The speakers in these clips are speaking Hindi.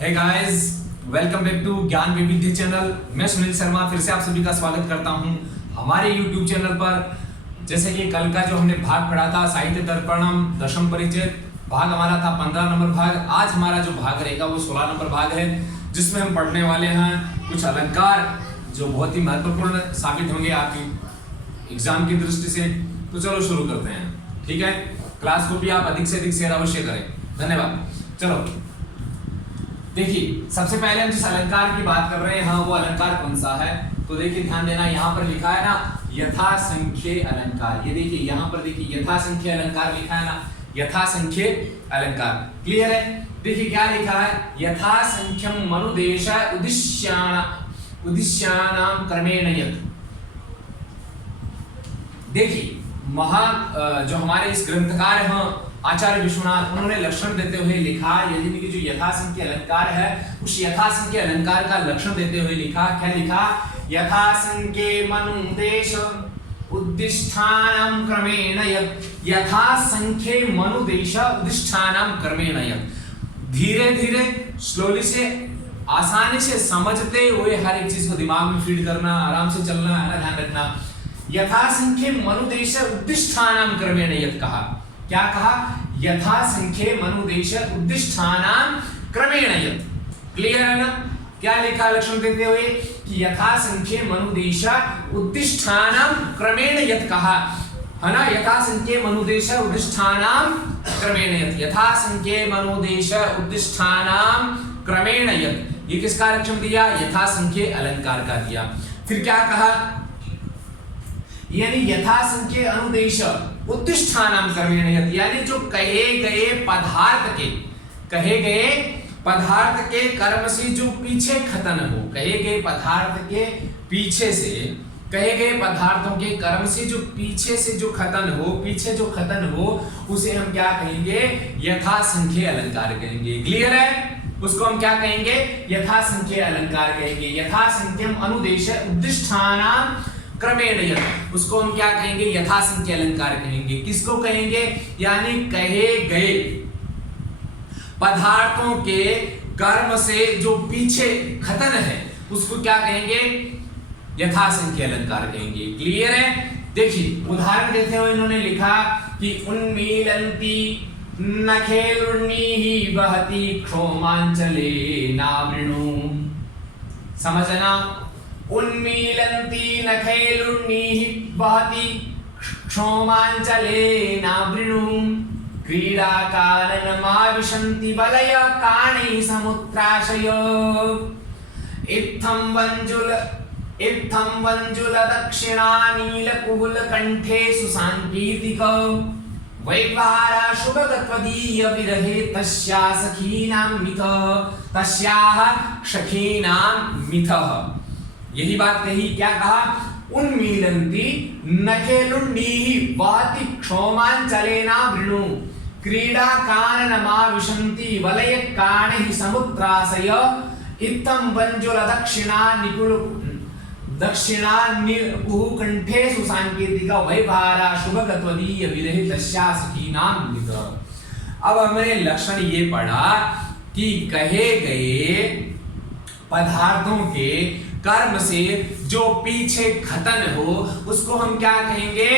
Hey guys, welcome back to Gyan Vividh channel. मैं सुनील शर्मा फिर से आप सभी का स्वागत करता हूं हमारे YouTube चैनल पर। जैसे कि कल का जो हमने भाग पढ़ा था साहित्य दर्पणम दशम परिचय, भाग हमारा था 15 नंबर भाग। आज हमारा जो भाग रहेगा वो 16 नंबर भाग है, जिसमें हम पढ़ने वाले हैं कुछ अलंकार जो बहुत ही महत्वपूर्ण साबित होंगे आपकी एग्जाम की दृष्टि से। तो चलो शुरू करते हैं, ठीक है। क्लास को भी आप अधिक से अधिक शेयर अवश्य करें, धन्यवाद। चलो देखिए, सबसे पहले हम जिस अलंकार की बात कर रहे हैं वो अलंकार कौन सा है, तो देखिए ध्यान देना, यहाँ पर लिखा है ना यथा संख्य अलंकार। ये देखिए यहाँ पर देखिए यथा संख्य अलंकार लिखा है ना, यथा संख्य अलंकार। क्लियर है? देखिए क्या लिखा है, यथा संख्यम मनुदेश उद्दिश्यानाम क्रमेण यत्। देखिए जो हमारे इस ग्रंथकार हैं आचार्य विश्वनाथ, उन्होंने लक्षण देते हुए लिखा, यदि कि जो यथासंख्य अलंकार है उस यथासंख्य अलंकार का लक्षण देते हुए लिखा, क्या लिखा, यथासंख्ये मनुदेश उद्दिष्टानां क्रमेण यत्। यथासंख्ये मनुदेश उद्दिष्टानां क्रमेण यत्। धीरे धीरे स्लोली से आसानी से समझते हुए हर एक चीज को दिमाग में फीड करना, आराम से चलना है ना, ध्यान रखना। यथासंख्ये मनुदेश उद्दिष्टानां क्रमेण यत् कहा, क्या कहा, यथासंख्ये मनुदेश उद्दिष्टानां क्रमेण यत्। क्लियर है ना? क्या लिखा लक्षण देते हुए कि यथासंख्ये मनुदेश उद्दिष्टानां क्रमेण यत् कहा है ना, यथासंख्ये मनुदेश उद्दिष्टानां क्रमेण यत्, यथासंख्ये मनुदेश उद्दिष्टानां क्रमेण यत्। ये किसका लक्षण दिया, यथासंख्य अलंकार का दिया। फिर क्या कहा, यानी यथासंख्य अनुदेश उद्दिष्टानां क्रमेण यत्, यानी जो कहे गए पदार्थ के कर्म से जो पीछे खतन हो, कहे गए पदार्थ के पीछे से, कहे गए पदार्थों के कर्म से जो पीछे से जो खतन हो, पीछे जो खतन हो, उसे हम क्या कहेंगे, यथासंख्य अलंकार कहेंगे। क्लियर है? उसको हम क्या कहेंगे, यथासंख्य अलंकार कहेंगे। यथासंख्यम अनुदेश उद्दिष्टानां क्रमेण यत्, उसको हम क्या कहेंगे, यथासंख्य अलंकार कहेंगे। किसको कहेंगे, यानी कहे गए पदार्थों के कर्म से जो पीछे खतन है उसको क्या कहेंगे, यथासंख्य अलंकार कहेंगे। क्लियर है? देखिए उदाहरण देते हुए इन्होंने लिखा कि उन्मीलन्ति नखेलुर्णिः वहति क्षोमांचले नावृणु। समझना, उन्मीलन्ति नखेलुर्णिः वहति क्षोमांचले नावृणु। क्रीडाकाननमाविशन्ति वलयकाणैः समुद्राशयो। इत्थं वञ्जुल दक्षिणानीलकुहलकण्ठे सुसाङ्केतिक। वैवारा शुभगत्वदीय विरहे तस्याः सखीनां मिथः। यही बात कही, क्या कहा, उन्मीलन्ति नखेलुर्णिः वहति क्षोमांचलेनावृणु। क्रीडाकाननमाविशन्ति वलयकाणैः समुद्राशय। इत्थं वञ्जुल दक्षिणानीलकुहलकण्ठे सुसाङ्केतिक। वैवारा शुभगत्वदीय विरहे तस्याः सखीनां मिथः। अब हमने लक्षण ये पढ़ा कि कहे गए पदार्थों के कर्म से जो पीछे खतन हो उसको हम क्या कहेंगे,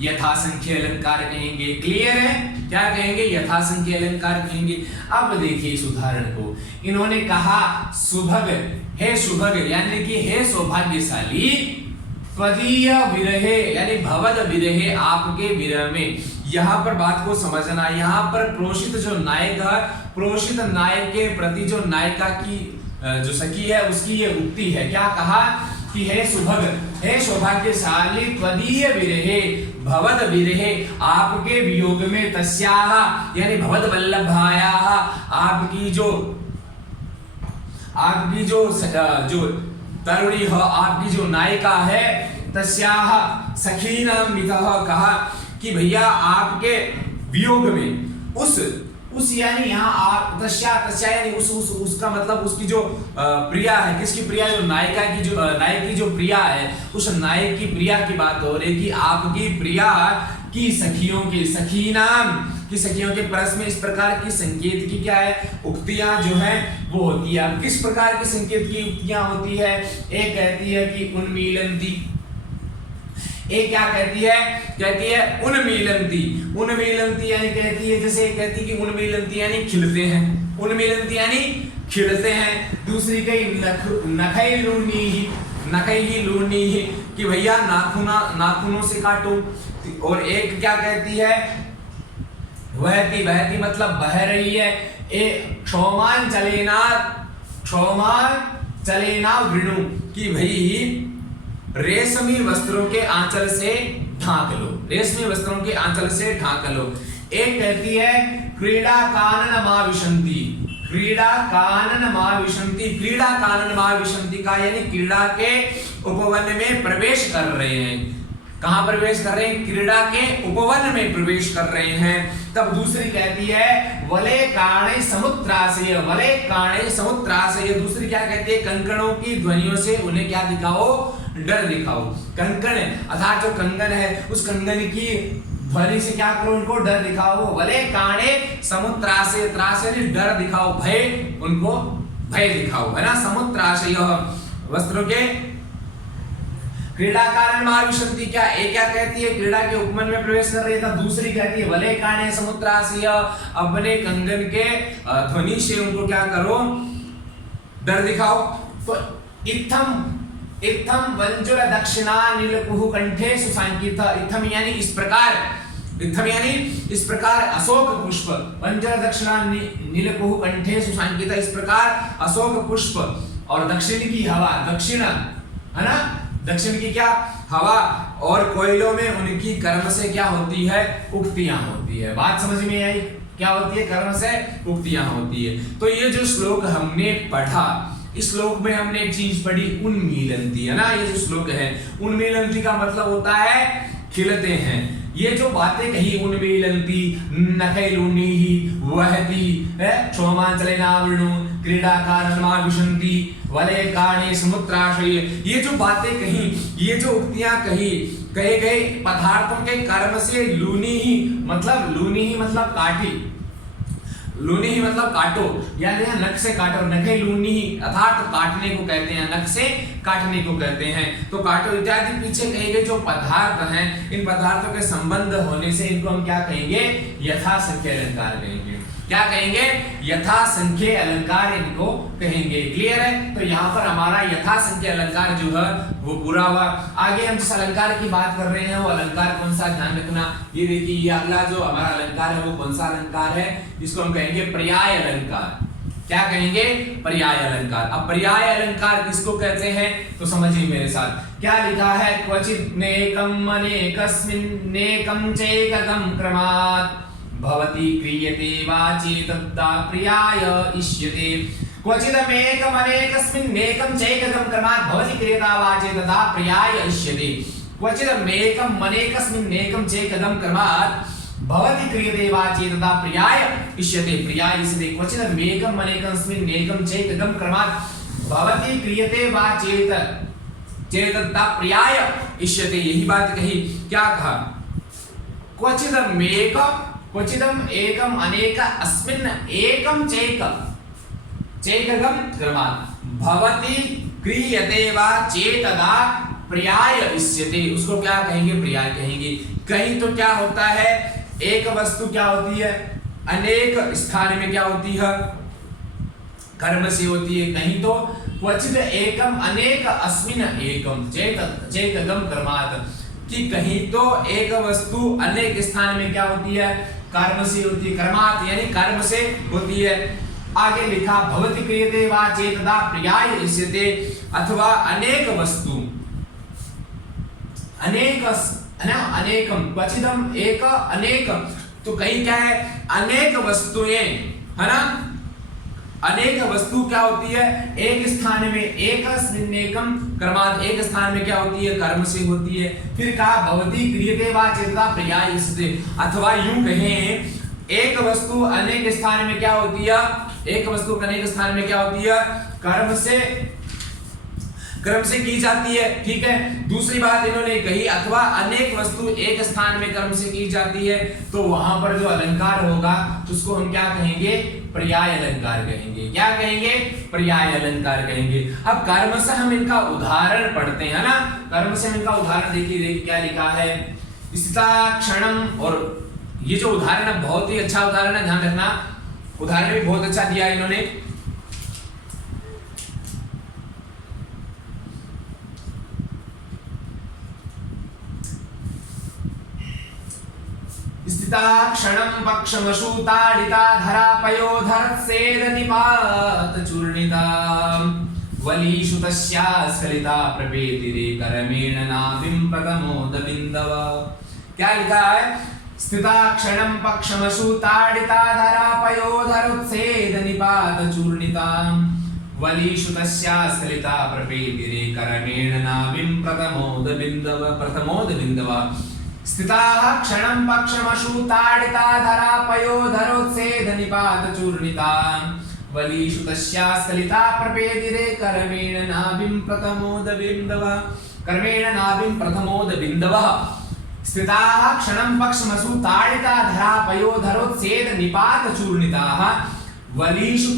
यथासंख्य अलंकार कहेंगे। क्लियर है? क्या कहेंगे, यथासंख्य अलंकार कहेंगे। अब देखिए इस उदाहरण को, इन्होंने कहा सुभग, हे सुभग यानी कि हे सौभाग्यशाली, त्वदीय विरहे यानी भवद विरहे, आपके विरह में। यहाँ पर बात को समझना, यहाँ पर प्रोषित जो नायक है, प्रोषित नायक के प्रति जो नायिका की जो सखी है उसकी ये उक्ति है। क्या कहा कि हे सुभग, हे सौभाग्यशाली, त्वदीय विरहे भवद विरहे, आपके वियोग में, तस्याः यानी भवद वल्लभायाः, आपकी जो तरुणी है, आपकी जो नायिका है, तस्याः सखीनां मिथः, कहा कि भैया आपके वियोग में उस यानी यहाँ आप तस्या यानी उसका मतलब उसकी जो प्रिया है, किसकी प्रिया, जो नायिका की जो नायक की जो प्रिया है, उस नायक की प्रिया की बात हो रही कि आपकी प्रिया की सखियों के, सखीनाम कि सखियों के परस में इस प्रकार की संकेत की क्या है, उक्तियां जो है वो होती है। अब किस प्रकार की संकेत की उक्तियां होती है, एक कहती है कि उन्मीलंती, एक क्या कहती है उन्मीलंती। उन्मीलंती यानी कहती है, जैसे कहती है कि उन्मीलंती यानी खिलते हैं, उन्मीलंती यानी खिलते हैं। दूसरी कही नखई लूनी ही कि भैया नाखूनों से काटो। और एक क्या कहती है, बहती मतलब बह रही है। क्षौमान चलेना वृणु कि भाई रेशमी वस्त्रों के आंचल से ढांक लो, रेशमी वस्त्रों के आंचल से ढांक लो। एक कहती है क्रीड़ा कानन मां विशंति का यानी क्रीड़ा के उपवन में प्रवेश कर रहे हैं। कहां प्रवेश कर रहे हैं, क्रीड़ा के उपवन में प्रवेश कर रहे हैं। तब दूसरी कहती है वले काणे समुद्राशय, दूसरी क्या कहती है, कंकणों की ध्वनियों से उन्हें क्या दिखाओ, डर दिखाओ। कंकण अर्थात जो कंगन है उस कंगन की ध्वनि से क्या करो, उनको डर दिखाओ। वले काणे समुद्राशय, त्रासय डर दिखाओ, भय उनको भय दिखाओ, है ना। समुद्राशय वस्त्रों के क्रीड़ा कारण महाविशंति क्या एक क्या कहती है, क्रीड़ा के उपवन में प्रवेश कर रही है। दूसरी कहती है वले काणे समुद्राशय, अपने कंगन के ध्वनि से उनको क्या करो, डर दिखाओ। तो इत्थम वंजुल दक्षिणा नीलकुहु कंठे सुसंकित, इत्थम यानी इस प्रकार अशोक पुष्प, वंजुल दक्षिणा नीलकुहु कंठे सुसंकित, इस प्रकार अशोक पुष्प और दक्षिण की हवा, दक्षिण है ना, दक्षिण की क्या हवा और कोयलों में उनकी कर्म से क्या होती है, उक्तियां होती है। बात समझ में आई, क्या होती है, कर्म से उक्तियां होती है। तो ये जो श्लोक हमने पढ़ा, इस श्लोक में हमने एक चीज पढ़ी उन्मीलंती, है ना। ये जो श्लोक है उन्मीलंती का मतलब होता है खिलते हैं। ये जो बातें कही उन्मीलंती, नखैलूनी ही वहती, क्षोमांचलेना वृणु, क्रीड़ा कारणमा विशंति, वले काणे समुद्राशय, ये जो बातें कही, ये जो उक्तियां कही, कहे गए पदार्थों के कर्म से लूनी ही मतलब काटी, लूनी ही मतलब काटो, यानी नख से काटो, नखे लूनी ही अर्थात काटने को कहते हैं, नख से काटने को कहते हैं। तो काटो इत्यादि पीछे कहे गए जो पदार्थ हैं, इन पदार्थों के संबंध होने से इनको हम क्या कहेंगे, यथा संख्य अलंकार कहेंगे। क्या कहेंगे, यथा संख्य अलंकार इनको कहेंगे। क्लियर है। तो यहाँ पर हमारा यथा संख्य अलंकार जो है वो पूरा हुआ। आगे हम जिस अलंकार की बात कर रहे हैं वो अलंकार कौन सा, ध्यान रखना। ये देखिए, ये अगला जो हमारा अलंकार है वो कौन सा अलंकार है, जिसको हम कहेंगे पर्याय अलंकार। क्या कहेंगे, पर्याय अलंकार। अब पर्याय अलंकार किसको कहते हैं, तो समझिए मेरे साथ। क्या लिखा है, क्वचित नेकम अनेकस्मिन् नेकम चैकगम क्रमात् भवति क्रियते वाचि तद्दा पर्याय इष्यते। क्वचिदमेकम अनेकस्मिन् नेकम चैकगम क्रमात् भवति क्रियता वाचि तद्दा पर्याय इष्यते। क्वचिदमेकम अनेकस्मिन् नेकम चैकगम क्रमात् भवति क्रियते वाचि तद्दा पर्याय इष्यते। पर्याय इष्यते। क्वचिदमेकम अनेकस्मिन् नेकम चैकगम क्रमात् भवति क्रियते वाचि तद्दा पर्याय इष्यते। यही बात कही। क्या कहा, क्वचिदम एकम अनेक अस्मिन् एकम चैकगम क्रमात् भवति क्रियते वा चेतदा पर्याय इष्यते। उसको क्या कहेंगे, पर्याय कहेंगे। कहीं तो क्या होता है, एक वस्तु क्या होती है, अनेक स्थान में क्या होती है, कर्म से होती है। कहीं तो क्वचिद एकम अनेक अस्मिन् एकम चैकगम क्रमात्, कि कहीं तो एक वस्तु अनेक स्थान में क्या होती है, कर्म से होती है। कर्मात् यानी कर्म से होती है। आगे लिखा भवति क्रियते वा चेतदा पर्याय इष्यते, अथवा अनेक वस्तु, अनेकम क्वचिदम एक अनेक, तो कहीं क्या है, अनेक वस्तुएं, है ना, अनेक वस्तु क्या होती है, एक स्थान में, एकस्मिन्नेकम क्रमात्, एक स्थान में क्या होती है, कर्म से होती है। फिर कहा भवति क्रियते वा चेतदा पर्याय इष्यते, अथवा यूं कहें एक वस्तु अनेक स्थान में क्या होती है, एक वस्तु अनेक स्थान में क्या होती है, कर्म क्रम से की जाती है, ठीक है। दूसरी बात इन्होंने कही अथवा अनेक वस्तु एक स्थान में क्रम से की जाती है, तो वहां पर जो अलंकार होगा उसको हम क्या कहेंगे, पर्याय अलंकार कहेंगे। क्या कहेंगे, पर्याय अलंकार कहेंगे। अब कर्म से हम इनका उदाहरण पढ़ते हैं ना, कर्म से हम इनका उदाहरण देखिए क्या लिखा है, स्थिता क्षणम, और ये जो उदाहरण है बहुत ही अच्छा उदाहरण है, ध्यान रखना, उदाहरण भी बहुत अच्छा दिया इन्होंने। स्थिता क्षणं पक्षमशूताडिता धरा पयोधरत्सेद निपात चूर्णिता वलीषु तस्या स्खलिता प्रपेतिरे करमेण नाभिं प्रथमोद बिन्दव। क्या लिखा है, स्थिता क्षणं पक्षमशूताडिता धरा पयोधरत्सेद निपात चूर्णिता वलीषु तस्या स्खलिता प्रपेतिरे करमेण नाभिं प्रथमोद बिन्दव। प्रथमोद बिन्दव। स्थिताः क्षणं पक्षमशूताडिता धरा पयोधरोत्सेद निपात चूर्णिता वलीषु तस्या स्खलिता प्रपेदिरे कर्मेण नाभिं प्रथमोद बिन्दव। कर्मेण नाभिं प्रथमोद बिन्दव। स्थिताः क्षणं पक्षमशूताडिता धरा पयोधरोत्सेद निपात चूर्णिताः वलीषु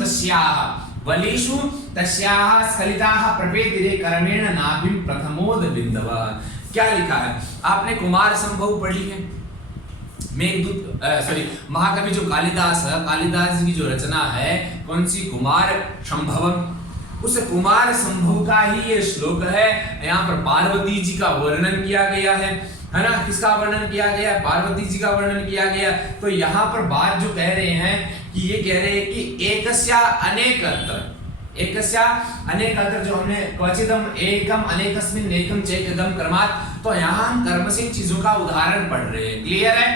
तस्याः स्खलिताः प्रपेदिरे कर्मेण नाभिं प्रथमोद बिन्दव। क्या लिखा है, आपने कुमार संभव पढ़ी है, मेघदूत महाकवि जो कालिदास है, कालिदास की जो रचना है कौन सी, कुमार संभवम। उस कुमार संभव का ही ये श्लोक है। यहाँ पर पार्वती जी का वर्णन किया गया है ना, किसका वर्णन किया गया, पार्वती जी का वर्णन किया गया। तो यहाँ पर बात जो कह रहे हैं कि ये कह रहे हैं कि एकस्या अनेकत्र, एकस्या अनेकत्र, जो हमने क्वचिदम एकम अनेकस्मिन् एकम चैकगम क्रमात्, तो यहाँ हम कर्म से चीजों का उदाहरण पढ़ रहे हैं। क्लियर है,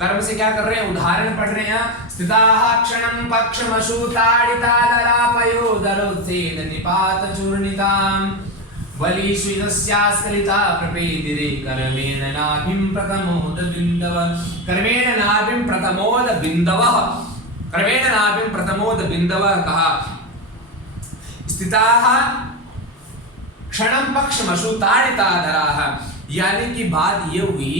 कर्म से क्या कर रहे हैं, उदाहरण पढ़ रहे हैं। स्थिताः क्षणं पक्षमशूताडिता धरा पयोधरोत्सेद निपात चूर्णितां वलीषु तस्या स्खलिता प्रपेदिरे कर्मेण नाभिं प्रथमोद बिन्दव। कर्मेण नाभिं प्रथमोद बिन्दव। कर्मेण नाभिं प्रथमोद बिन्दव कहा। स्थिताः क्षणं पक्षमशूताडिता धराः, यानी कि बात ये हुई,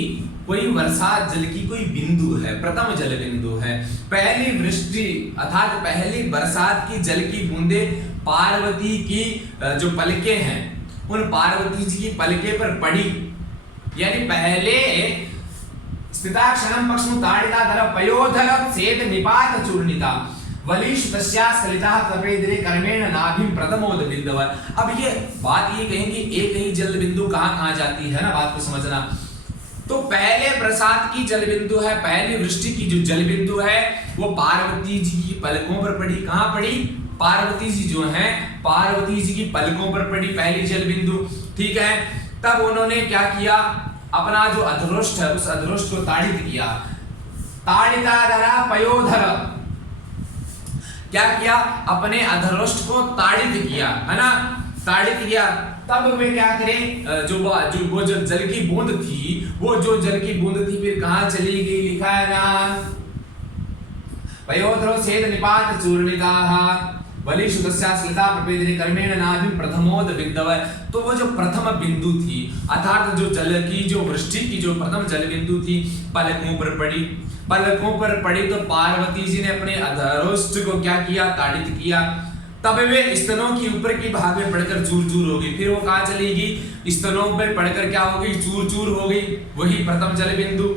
कोई वर्षा जल की कोई बिंदु है, प्रथम जल बिंदु है, पहली वृष्टि अर्थात पहली बरसात की जल की बूंदे पार्वती की जो पलकें हैं उन पार्वती जी की पलके पर पड़ी, यानी पहले स्थिता क्षणं पक्षमशूताडिता धरा पयोधरोत्सेद निपात चूर्णिता वलीषु तस्या स्खलिताः प्रपेदिरे कर्मेण नाभिं प्रथमोद बिन्दव। अब ये बात ये कहेंगे एक ही जल बिंदु कहाँ जाती है ना, बात को समझना। तो पहले बरसात की जल बिंदु है, पहली वृष्टि की जो जल बिंदु है वो पार्वती जी की पलकों पर पड़ी। कहाँ पड़ी, पार्वती जी जो हैं पार्वती जी की पलकों पर पड़ी पहली जल बिंदु, ठीक है। तब उन्होंने क्या किया, अपना जो अधरोष्ठ है उस अधरोष्ठ को ताड़ित किया। ताड़िता धरा पयोधर, क्या किया, अपने अधरोष्ठ को ताड़ित किया, है ना, ताड़ित किया। तब वे क्या करें, जो वो जो जल की बूंद थी, वो जो जल की बूंद थी फिर कहाँ चली गई, लिखा है ना, पयोधरोत्सेद निपात चूर्णिताः वलीषु तस्या स्खलिता प्रपेदिरे कर्मेण नाभिं प्रथमोद बिन्दव। तो वो जो प्रथम बिंदु थी अर्थात जो जल की जो वृष्टि की जो प्रथम जल बिंदु थी पलकों पर पड़ी। पलकों पर पड़ी तो पार्वती जी ने अपने अधरोष्ठ को क्या किया, ताड़ित किया। तब वे स्तनों की ऊपर की भाग में पड़कर चूर चूर हो गई। फिर वो कहाँ चली गई, स्तनों पर पड़कर क्या हो गई, चूर चूर हो गई, वही प्रथम जल बिंदु।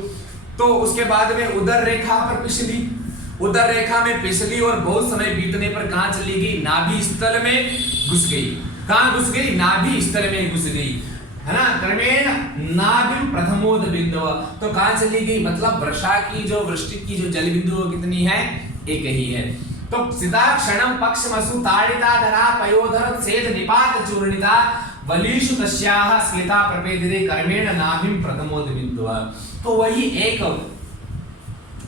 तो उसके बाद में उदर रेखा पर पिछली, उदर रेखा में पिछली और बहुत समय बीतने पर कहाँ चली गई, नाभि स्थल में घुस गई। कहाँ घुस गई, नाभि स्थल में घुस गई, है ना। कर्मेण नाभिं प्रथमोद बिन्दव, तो कहाँ चली गई, मतलब वर्षा की जो वृष्टि की जो जल बिंदु कितनी है, एक ही है। तो स्थिता क्षणं पक्षमशूताडिता धरा पयोधरोत्सेद निपात चूर्णिता वलीषु तस्याः स्खलिता प्रपेदिरे कर्मेण नाभिं प्रथमोद बिन्दव। तो वही एक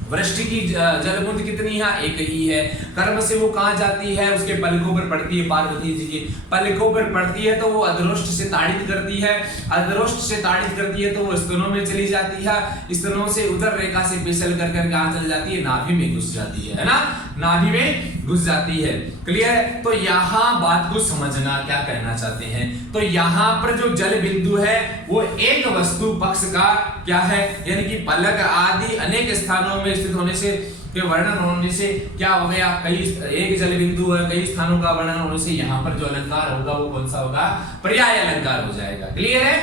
वृष्टि की जलबूंद कितनी है, एक ही है। कर्म से वो कहाँ जाती है, उसके पलकों पर पड़ती है, पार्वती जी के पलकों पर पड़ती है, तो वो अधरोष्ट से ताड़ित करती है, अधरोष्ट से ताड़ित करती है तो वो स्तनों में चली जाती है, स्तनों से उदर रेखा से फिसल कर कहाँ चल जाती है, नाभि में घुस जाती है ना, नाभि में घुस जाती है। क्लियर है? तो यहाँ बात को समझना क्या कहना चाहते हैं, तो यहाँ पर जो जल बिंदु है वो एक वस्तु पक्ष का क्या है, यानी कि पलक आदि अनेक स्थानों में स्थित होने से के वर्णन होने से क्या हो गया, कई एक जल बिंदु है, कई स्थानों का वर्णन होने से यहाँ पर जो अलंकार होगा वो कौन सा होगा, पर्याय अलंकार हो जाएगा। क्लियर है?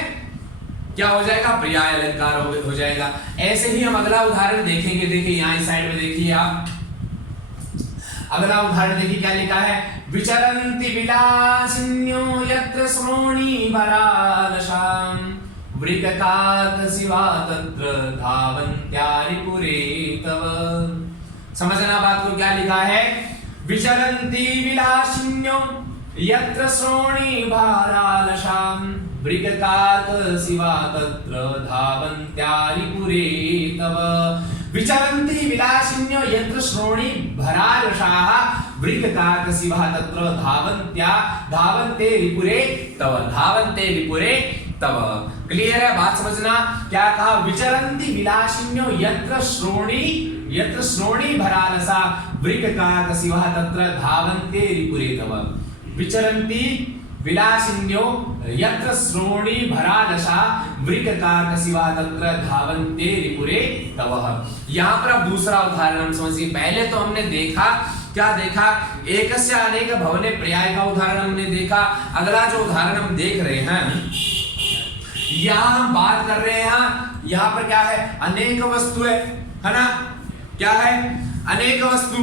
क्या हो जाएगा, पर्याय अलंकार हो जाएगा। ऐसे ही हम अगला उदाहरण देखेंगे। देखिए यहाँ इस साइड में देखिए आप, अगला उदाहरण देखिए क्या लिखा है, विचरन्ति विलासिन्यो यत्र श्रोणी भरालशाम वृककाकशिवा तत्र धावन्त्या रिपुरे तव। समझना बात को, क्या लिखा है, विचरन्ति विलासिन्यो यत्र श्रोणी भरालशाम वृककाकशिवा तत्र धावन्त्या रिपुरे तव। विचरन्ति विलासिन्यो यत्र श्रोणी भरालशाः वृककाकशिवा तत्र धावन्ते रिपुरे तव, धावन्ते रिपुरे तव। क्लियर है? बात समझना, क्या कहा, विचरन्ति विलासिन्यो यत्र श्रोणी भरालसा वृककाकशिवा तत्र धावन्ते रिपुरे तव। विचरन्ति विलासिन्यो यत्र श्रोणी भरालसा वृककाकशिवा तत्र धावन्ते रिपुरे तव। यहाँ पर अब दूसरा उदाहरण हम समझिए। पहले तो हमने देखा, क्या देखा, एकस्य अनेक भवने पर्याय का उदाहरण हमने देखा। अगला जो उदाहरण हम देख रहे हैं, यहाँ हम बात कर रहे हैं, यहाँ पर क्या है, अनेक वस्तु है ना, क्या है, अनेक वस्तु।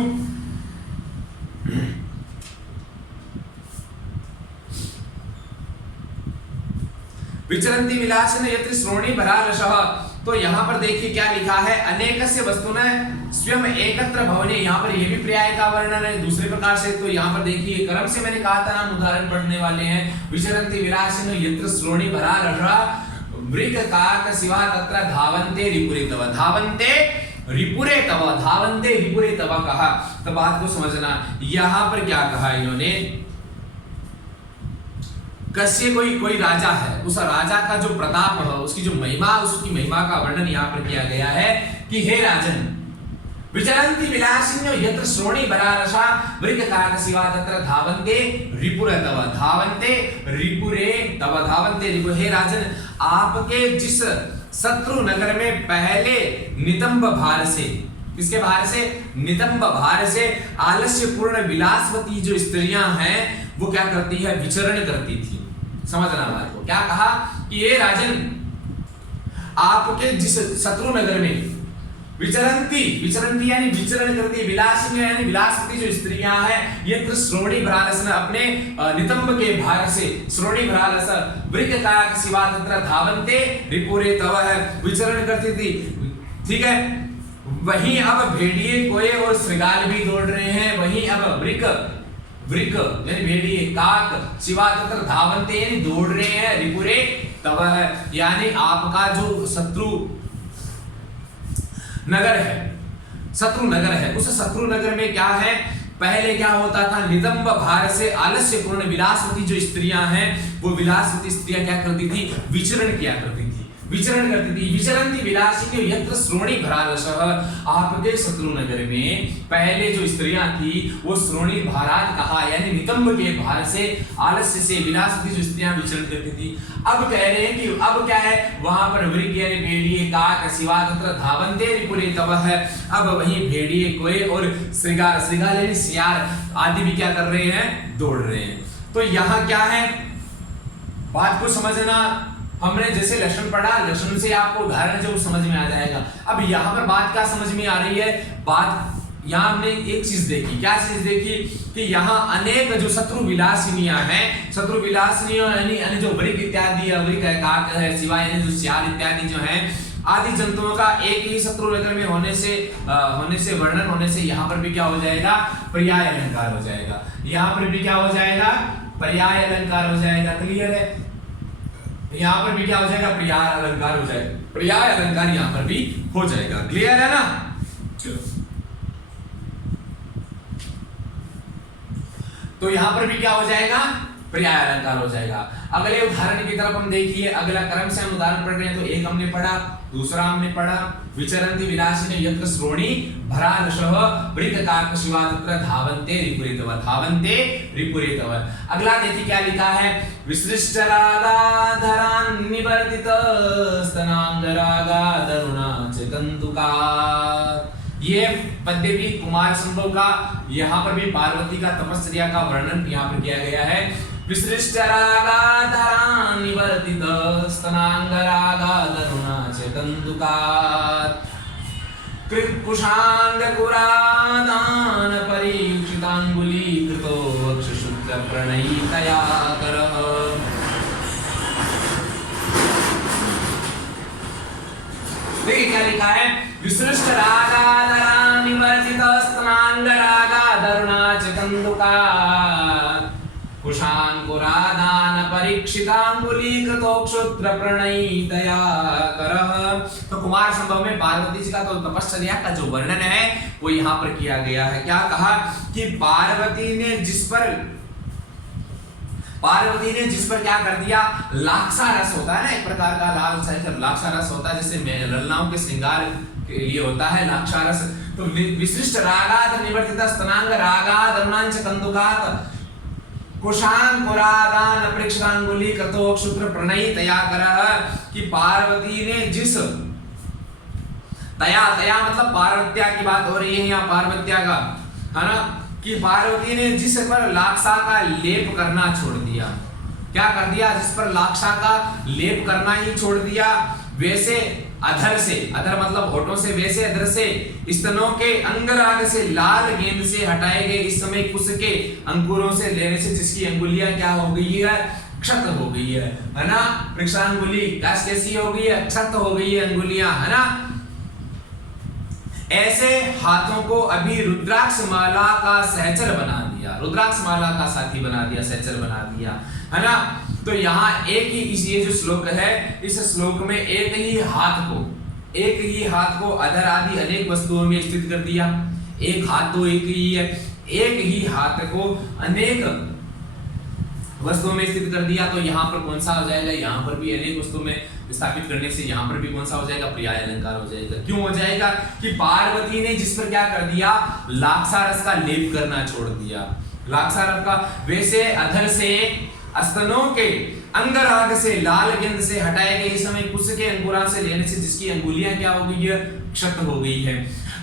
विचरन्ति विलासिन्यो यत्र श्रोणी भरालशः, तो यहाँ पर देखिए क्या लिखा है, अनेकस्य वस्तुनः स्वयं एकत्र भवने। यहाँ पर ये भी पर्याय का वर्णन है दूसरे प्रकार से। तो यहाँ पर देखिए क्रम से मैंने कहा था ना, हम उदाहरण पढ़ने वाले हैं। विचरन्ति विलासिन्यो यत्र श्रोणी भरालशः वृककाकशिवा तत्र धावन्ते रिपुरे तव, धावन्ते रिपुरे तव, धावन्ते रिपुरे तव कहा। तो बात को समझना, यहाँ पर क्या कहा इन्होंने, कस्य कोई राजा है, उस राजा का जो प्रताप है, उसकी जो महिमा, उसकी महिमा का वर्णन यहाँ पर किया गया है कि हे राजन, विचरन्ति विलासिन्यो यत्र श्रोणी भरालशा वृककाकशिवा तत्र धावन्ते रिपुरे तव, धावन्ते रिपुरे तव, धावन्ते रिपुरे। हे राजन, आपके जिस शत्रु नगर में पहले नितंब भार से, किसके भार से, नितंब भार से आलस्य पूर्ण विलासवती जो स्त्रियां हैं वो क्या करती है, विचरण करती थी। समझना बात को, क्या कहा कि ये राजन, आपके जिस शत्रु नगर में विचरन्ति यानी विचरण करती, विलासिनी यानी विलासवती जो स्त्रियां हैं, यत्र श्रोणी भरालस, अपने नितंब के भार से, श्रोणी भरालस वृककाकशिवा तत्र धावन्ते रिपुरे तव, है विचरण करती थी। ठीक है, वहीं अब भेड़िए, कोए और श्रृगाल भी दौड़ रहे हैं। वहीं अब वृक यानी भेड़िए, काक शिवा तत्र धावन्ते यानी दौड़ रहे हैं, रिपुरे तव है यानी आपका जो शत्रु नगर है, शत्रु नगर है, उस शत्रु नगर में क्या है, पहले क्या होता था, नितंब भार से आलस्य पूर्ण विलासवती जो स्त्रियां हैं, वो विलासवती स्त्रियां क्या करती थी, विचरण किया करती थी, विचरण करती थी। विचरन्ति विलासिन्यो यत्र श्रोणी भरालशः, आपके शत्रु नगर में पहले जो स्त्रियां थी वो श्रोणी भारात कहा, यानी नितंब के भार से, आलस्य से विलासवती जो स्त्रियां विचरण करती थी। अब कह रहे हैं कि अब क्या है, वहां पर वृक यानी भेड़िए, काक शिवा तत्र धावन्ते रिपुरे तव है। अब वहीं भेड़िए, कोए और श्रृगाल यानी सियार आदि भी क्या कर रहे हैं, दौड़ रहे हैं। तो यहाँ क्या है, बात को समझना, हमने जैसे लक्षण पढ़ा, लक्षण से आपको उदाहरण जो समझ में आ जाएगा। अब यहाँ पर बात क्या समझ में आ रही है, बात यहाँ हमने एक चीज देखी, क्या चीज देखी कि यहाँ अनेक जो शत्रु विलासिनियां हैं, शत्रु विलासिनियां यानी जो वृक इत्यादि, वृक है, काक है, शिवा यानी जो सियार इत्यादि जो हैं, आदि जंतुओं का एक ही शत्रु नगर में होने से वर्णन होने से यहाँ पर भी क्या हो जाएगा, पर्याय अलंकार हो जाएगा। यहाँ पर भी क्या हो जाएगा, पर्याय अलंकार हो जाएगा। क्लियर है? यहाँ पर भी क्या हो जाएगा, पर्याय अलंकार हो जाएगा, पर्याय अलंकार यहाँ पर भी हो जाएगा। क्लियर है ना? चलो तो यहां पर भी क्या हो जाएगा, पर्याय अलंकार हो जाएगा। अगले उदाहरण की तरफ हम देखिए, अगला क्रम से हम उदाहरण पढ़ रहे हैं। तो एक हमने पढ़ा, दूसरा हमने पढ़ा, विचरन्ति विलासिने यत्र श्रोणी भरानशः वृत्तकाक शिवात्र धावन्ते रिपुरेतव, धावन्ते रिपुरेतव। अगला देखिए क्या लिखा है, विसृष्ट रागाधरान् निवर्तित स्तनांगरागाधरुणा च कंदुकात्। ये पद्य भी कुमार संभव का, यहाँ पर भी पार्वती का तपस्या का वर्णन यहाँ पर किया गया है। विसृष्ट रागाधरान् निवर्तित स्तनांगरागाधरुणा च कंदुकात् कृत्कुशांग कुरादान परीक्षितांगुलीकृतो वक्षशुक्ल प्रणयितया करः। देखिए क्या लिखा है, विसृष्ट रागाधरान् निवर्तित स्तनांगरागाधरुणा च कंदुकात् कुशांकुरादान परीक्षितांगुलीकृतो क्षुद्र प्रणयितया करः। तो कुमार संभव में पार्वती जी का तो तपस्या का जो वर्णन है वो यहाँ पर किया गया है। क्या कहा कि पार्वती ने जिस पर क्या कर दिया, लाक्षा रस होता है ना, एक प्रकार का लाक्षा रस होता है, जैसे ललनाओं के श्रृंगार के लिए होता है लाक्षा रस। तो विशिष्ट रागाद निवर्तित स्तनांग रागाद अरुणांच कंदुकात कुशांकुरादान परीक्षांगुलीकृतो क्षुद्र प्रणयितया करः। कि पार्वती ने जिस तया मतलब पार्वत्या की बात हो रही है यहाँ, पार्वत्या का है ना, कि पार्वती ने जिस पर लाक्षा का लेप करना छोड़ दिया, क्या कर दिया, जिस पर लाक्षा का लेप करना ही छोड़ दिया, वैसे अधर से, अधर मतलब होठों से, वैसे अधर से स्तनों के अंगराग से लाल गेंद से हटाए गए इस समय कुश के अंकुरों से लेने से जिसकी अंगुलियां क्या हो गई है, क्षत हो गई है ना। वृक्षांगुली कैसी हो गई है, क्षत हो गई है अंगुलियां, है ना। ऐसे हाथों को अभी रुद्राक्ष माला का सहचर बना दिया, रुद्राक्ष माला का साथी बना दिया, सहचर बना दिया, है ना। तो यहाँ एक ही ये जो श्लोक है, इस श्लोक में एक ही हाथ को अधर आदि अनेक वस्तुओं में स्थित कर दिया। एक हाथ तो एक ही है, एक ही हाथ को अनेक वस्तुओं में स्थित कर दिया। तो यहाँ पर कौन सा हो जाएगा, यहाँ पर भी अनेक वस्तुओं में स्थापित करने से यहाँ पर भी कौन सा हो जाएगा, पर्याय अलंकार हो जाएगा। क्यों हो जाएगा कि पार्वती ने जिस पर क्या कर दिया, लाक्षारस का लेप करना छोड़ दिया, लाक्षारस का, वैसे अधर से स्तनों के अंगराग से लाल गेंद से हटाए गए इस समय कुश के अंकुरा से लेने से जिसकी अंगुलियां क्या हो गई है, क्षत हो गई है।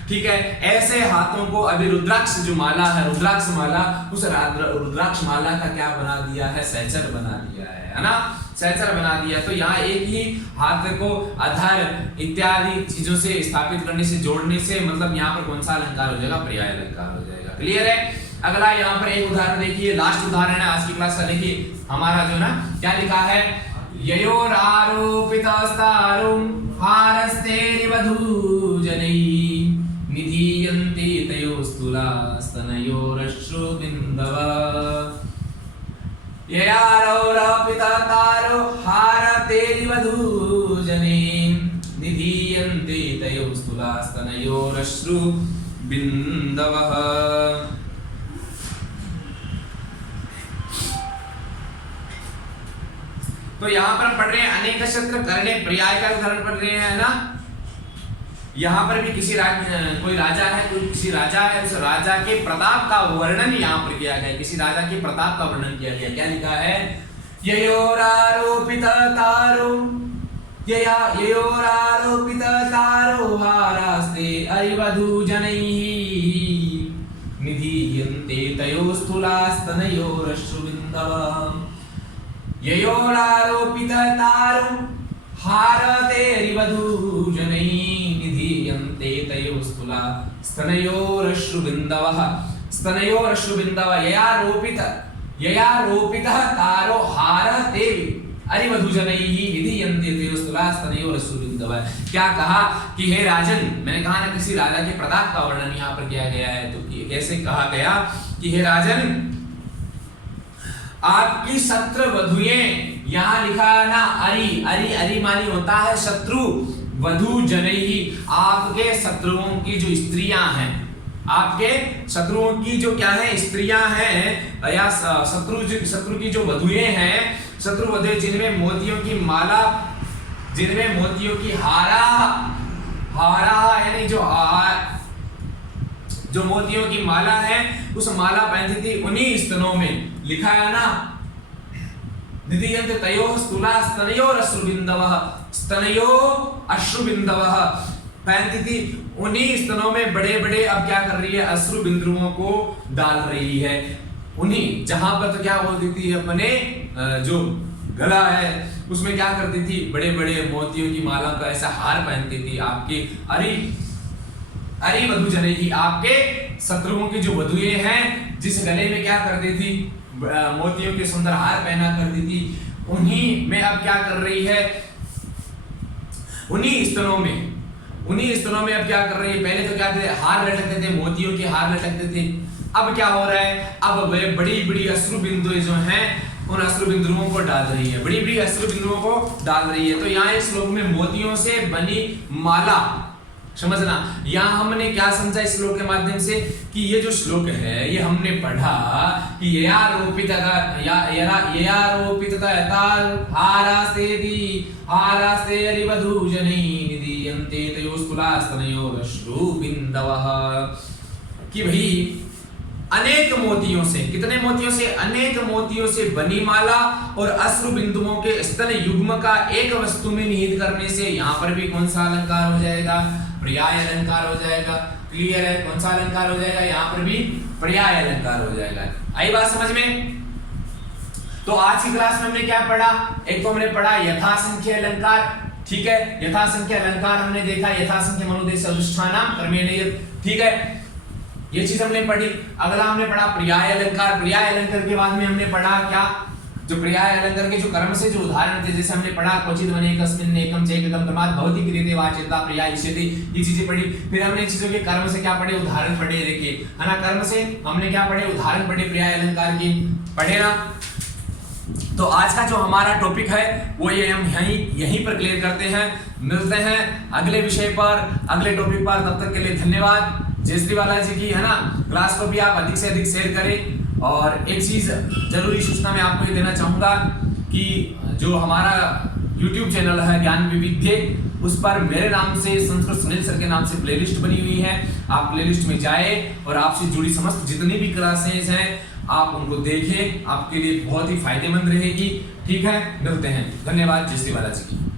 ठीक है, ऐसे हाथों को अभी रुद्राक्ष जो माला है, रुद्राक्ष माला, उस रुद्राक्ष माला का क्या बना दिया है, सहचर बना दिया है ना, सहचर बना दिया। तो यहाँ एक ही हाथ को अधर इत्यादि चीजों से स्थापित करने से, जोड़ने से, मतलब यहाँ पर कौन सा अलंकार हो जाएगा, पर्याय अलंकार हो जाएगा। क्लियर है। अगला यहाँ पर एक उदाहरण देखिए, लास्ट उदाहरण है आज की क्लास का। देखिए हमारा जो ना क्या लिखा है, ययोर आरोपितस्तारुं हारस्तेरिवधूजनैः निधीयन्ते तयोस्तुलास्तनयोरश्रुबिन्दव। ययारोपिततारो हारतेरिवधूजनैः निधीयन्ते तयोस्तुलास्तनयोरश्रुबिन्दवः। तो यहाँ पर हम पढ़ रहे हैं अनेक शस्त्र करने पर्याय का उदाहरण पढ़ रहे हैं ना। यहाँ पर भी कोई राजा है, किसी राजा है, उस राजा के प्रताप का वर्णन यहाँ पर किया गया, किसी राजा के प्रताप का वर्णन किया गया। क्या लिखा है, ययोरारोपित तारो हारास्ते अरिवधूजनैः निधीयन्ते तयोस्तुलास्तनयोरश्रुबिन्दव। ययोरारोपिततारो हारतेरिवधूजनैः निधीयन्ते तयोस्तुलास्तनयोरश्रुबिन्दवः। स्तनयोरश्रुबिन्दव। ययारोपितः तारो हारते अरिवधूजनैः निधीयन्ते तयोस्तुलास्तनयोरश्रुबिन्दव। क्या कहा कि हे राजन, मैंने कहा ना किसी राजा के प्रताप का वर्णन यहाँ पर किया गया है। तो कैसे कहा गया कि हे राजन, आपकी शत्रु वधुएं, यहाँ लिखा है ना अरि मानी होता है शत्रु, वधू जनैहि, आपके शत्रुओं की जो स्त्रियां हैं, आपके शत्रुओं की जो क्या है स्त्रियां हैं या शत्रु की जो वधुएं हैं, शत्रु वधुएं जिनमें मोतियों की माला, जिनमें मोतियों की हारा यानी जो मोतियों की माला है उस माला पहनती थी, उन्हीं स्तनों में लिखा है ना, निधीयन्ते तयोः स्थूला स्तनयोरश्रुबिन्दवः, स्तनयो अश्रुबिन्दवः पहनती थी, उन्हीं स्तनों में बड़े बड़े अब क्या कर रही है, अश्रु बिंदुओं को डाल रही है। उन्हीं जहां पर तो क्या बोलती थी, अपने जो गला है उसमें क्या करती थी, बड़े बड़े मोतियों की माला का ऐसा हार पहनती थी। आपकी अरे वधु जने की, आपके शत्रुओं की जो वधुएं हैं जिस गले में क्या करती थी, मोतियों के सुंदर हार पहना करती थी, उन्हीं में अब क्या कर रही है, उन्हीं स्तनों में अब क्या कर रही है। पहले तो क्या थे, हार लटकते थे, मोतियों के हार लटकते थे। अब क्या हो रहा है, अब बड़ी बड़ी अश्रु बिंदुएं जो हैं उन अश्रु बिंदुओं को डाल रही है, बड़ी बड़ी अश्रु बिंदुओं को डाल रही है। तो यहाँ इस श्लोक में मोतियों से बनी माला, समझना, यहाँ हमने क्या समझा इस श्लोक के माध्यम से कि ये जो श्लोक है ये हमने पढ़ा कि कि भाई अनेक मोतियों से, कितने मोतियों से, अनेक मोतियों से बनी माला और अश्रु बिंदुओं के स्तन युग्म का एक वस्तु में निहित करने से यहाँ पर भी कौन सा अलंकार हो जाएगा, पर्याय अलंकार हो जाएगा। क्लियर है, कौन सा अलंकार हो जाएगा, यहाँ पर भी पर्याय अलंकार हो जाएगा। आई बात समझ में। तो आज की क्लास में हमने क्या पढ़ा, एक तो हमने पढ़ा यथासंख्य अलंकार, ठीक है, यथासंख्य अलंकार हमने देखा, यथासंख्य मनोदेश अधिष्ठानम कर्मेण, ठीक है, ये चीज हमने पढ़ी। अगला हमने पढ़ा पर्याय अलंकार, पर्याय अलंकार के बाद में हमने पढ़ा क्या, जो पर्याय अलंकार के जो कर्म से जो उदाहरण थे, जैसे हमने पढ़ा क्वचित वने कस्मिन् एकम चैकदम तमाद भवति क्रियते वाच्यता पर्याय इष्यते, ये चीजें पढ़ी। फिर हमने चीजों के कर्म से क्या पढ़े, उदाहरण पढ़े, देखिए है ना, कर्म से हमने क्या पढ़े, उदाहरण पढ़े पर्याय अलंकार की, पढ़े ना। तो आज का जो हमारा टॉपिक है वो ये हम यहीं पर क्लियर करते हैं। मिलते हैं अगले विषय पर, अगले टॉपिक पर। तब तक के लिए धन्यवाद। जयश्री बालाजी की, है ना, क्लास को भी आप अधिक से अधिक शेयर करें। और एक चीज जरूरी सूचना मैं आपको ये देना चाहूंगा कि जो हमारा YouTube चैनल है ज्ञान विविध्य, उस पर मेरे नाम से, संस्कृत सुनील सर के नाम से प्लेलिस्ट बनी हुई है। आप प्लेलिस्ट में जाए और आपसे जुड़ी समस्त जितनी भी क्लासेस हैं आप उनको देखें, आपके लिए बहुत ही फायदेमंद रहेगी। ठीक है, मिलते हैं, धन्यवाद। जयश्री बालाजी की।